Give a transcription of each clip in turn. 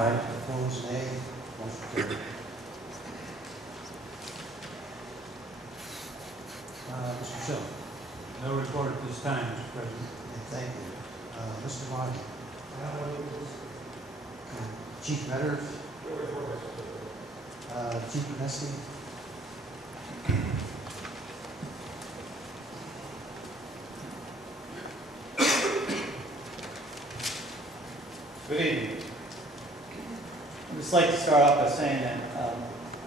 Aye. Opposed, nay. Motion carried. Mr. Schiller. No report at this time, Mr. President. Thank you. Mr. Martin. Chief Metters. Chief Pronesti. Good evening. I'd just like to start off by saying that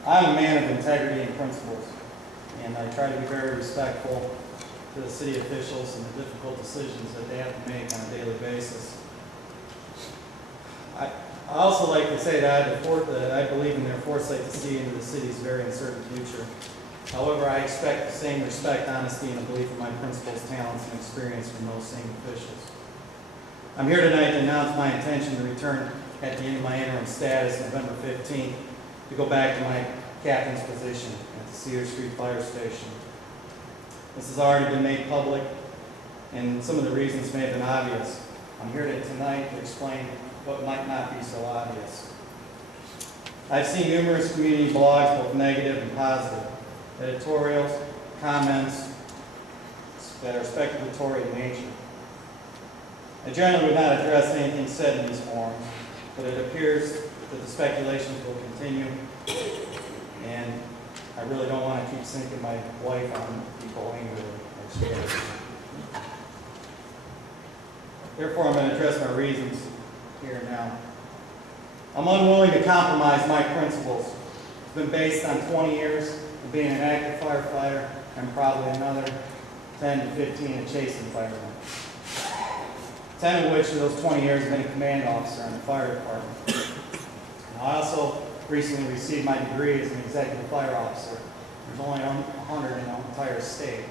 I'm a man of integrity and principles, and I try to be very respectful to the city officials and the difficult decisions that they have to make on a daily basis. I also like to say that I believe in their foresight to see into the city's very uncertain future. However, I expect the same respect, honesty, and a belief in my principles, talents, and experience from those same officials. I'm here tonight to announce my intention to return at the end of my interim status, November 15th, to go back to my captain's position at the Cedar Street Fire Station. This has already been made public, and some of the reasons may have been obvious. I'm here tonight to explain what might not be so obvious. I've seen numerous community blogs, both negative and positive, editorials, comments that are speculatory in nature. I generally would not address anything said in these forums, but it appears that the speculations will continue, and I really don't want to keep sinking my wife on people angry or scared. Therefore, I'm going to address my reasons here and now. I'm unwilling to compromise my principles. It's been based on 20 years of being an active firefighter and probably another 10 to 15 of chasing firemen. 10 of which of those 20 years have been a command officer in the fire department. And I also recently received my degree as an executive fire officer. There's only 100 in the entire state.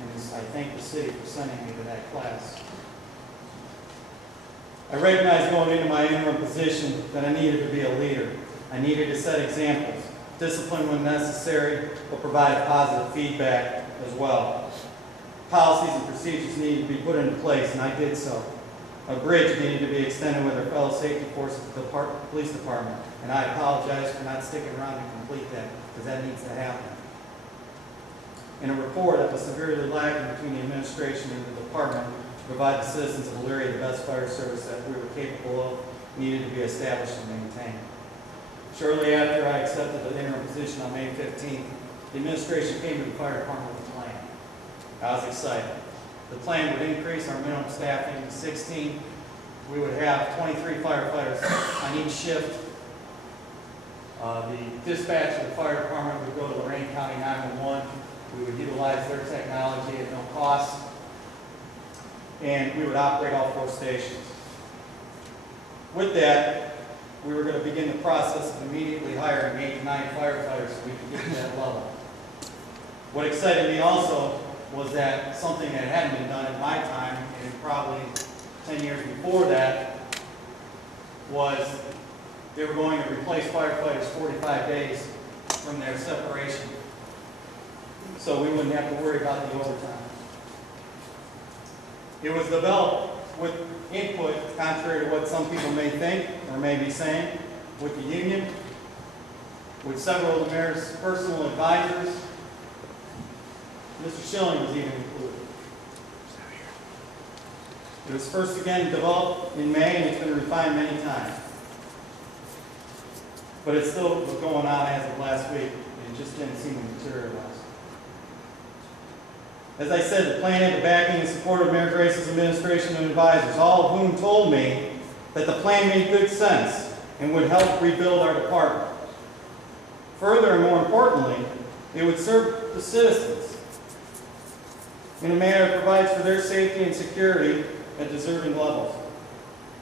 And I thank the city for sending me to that class. I recognized going into my interim position that I needed to be a leader. I needed to set examples, discipline when necessary, but provide positive feedback as well. Policies and procedures needed to be put into place, and I did so. A bridge needed to be extended with our fellow safety forces at the police department, and I apologize for not sticking around to complete that, because that needs to happen. In a rapport that was severely lacking between the administration and the department to provide the citizens of Elyria the best fire service that we were capable of, needed to be established and maintained. Shortly after I accepted the interim position on May 15th, the administration came to the fire department with a plan. I was excited. The plan would increase our minimum staffing to 16. We would have 23 firefighters on each shift. The dispatch of the fire department would go to Lorain County 911. We would utilize their technology at no cost. And we would operate all 4 stations. With that, we were going to begin the process of immediately hiring 8 to 9 firefighters so we could get to that level. What excited me also was that something that hadn't been done at my time, and probably 10 years before that, was they were going to replace firefighters 45 days from their separation, so we wouldn't have to worry about the overtime. It was developed with input, contrary to what some people may think or may be saying, with the union, with several of the mayor's personal advisors. Mr. Schilling was even included. It was first again developed in May, and it's been refined many times. But it still was going on as of last week, and it just didn't seem to materialize. As I said, the plan had the backing and support of Mayor Grace's administration and advisors, all of whom told me that the plan made good sense and would help rebuild our department. Further, and more importantly, it would serve the citizens in a manner that provides for their safety and security at deserving levels.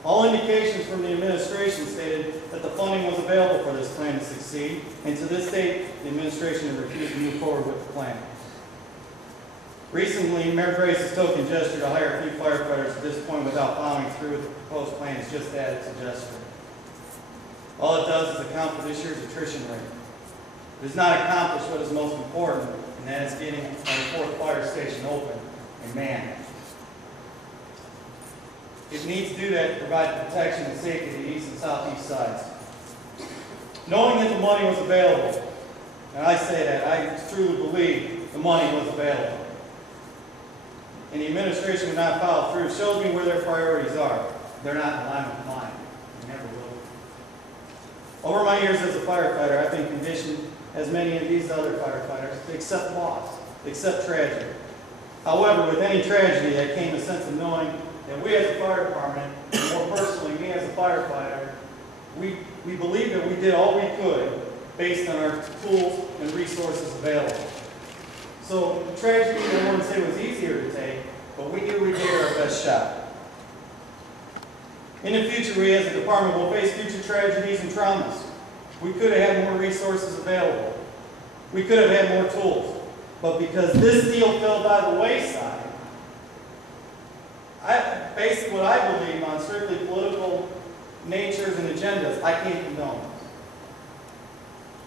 All indications from the administration stated that the funding was available for this plan to succeed, and to this date, the administration has refused to move forward with the plan. Recently, Mayor Grace's token gesture to hire a few firefighters at this point without following through with the proposed plan is just that, it's a gesture. All it does is account for this year's attrition rate. It does not accomplish what is most important, and that is getting our 4th fire station open and manned. It needs to do that to provide the protection and safety of the east and south southeast sides. Knowing that the money was available, and I say that, I truly believe the money was available, and the administration would not follow through, shows me where their priorities are. They're not in line with mine. They never will. Over my years as a firefighter, I've been conditioned, as many of these other firefighters, to accept loss, accept tragedy. However, with any tragedy, there came a sense of knowing that we as a fire department, and more personally, me as a firefighter, we believed that we did all we could based on our tools and resources available. So the tragedy, I wouldn't say was easier to take, but we knew we did our best shot. In the future, we as a department will face future tragedies and traumas. We could have had more resources available. We could have had more tools. But because this deal fell by the wayside, based what I believe on strictly political natures and agendas, I can't condone this.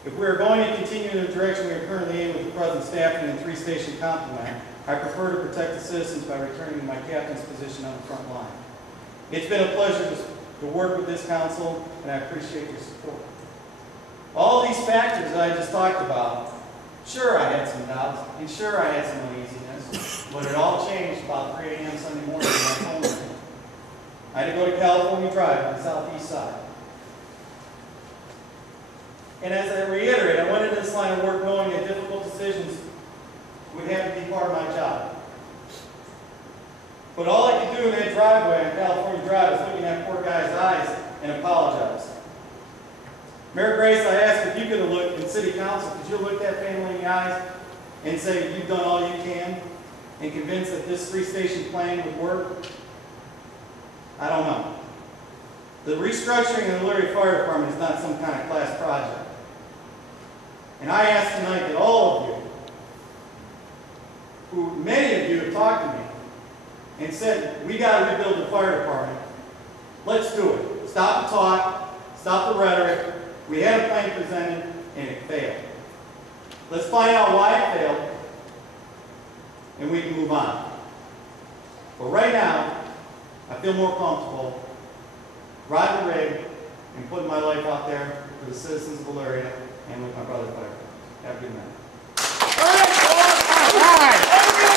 If we are going to continue in the direction we are currently in with the present staffing and three-station complement, I prefer to protect the citizens by returning to my captain's position on the front line. It's been a pleasure to work with this council, and I appreciate your support. All these factors that I just talked about, sure I had some doubts, and sure I had some uneasiness, but it all changed about 3 a.m. Sunday morning when I told them. I had to go to California Drive on the southeast side. And as I reiterate, I went into this line of work knowing that difficult decisions would have to be part of my job. But all I could do in that driveway on California Drive is look in that poor guy's eyes and apologize. Mayor Grace, I asked if you could have looked in City Council, could you look that family in the eyes and say you've done all you can and convince that this three-station plan would work? I don't know. The restructuring of the Elyria Fire Department is not some kind of class project. And I ask tonight that all of you, who many of you have talked to me and said, we got to rebuild the fire department, let's do it. Stop the talk, stop the rhetoric. We had a plan presented and it failed. Let's find out why it failed and we can move on. But right now, I feel more comfortable riding the rig and putting my life out there for the citizens of Elyria and with my brother firefighters. Have a good night. All right.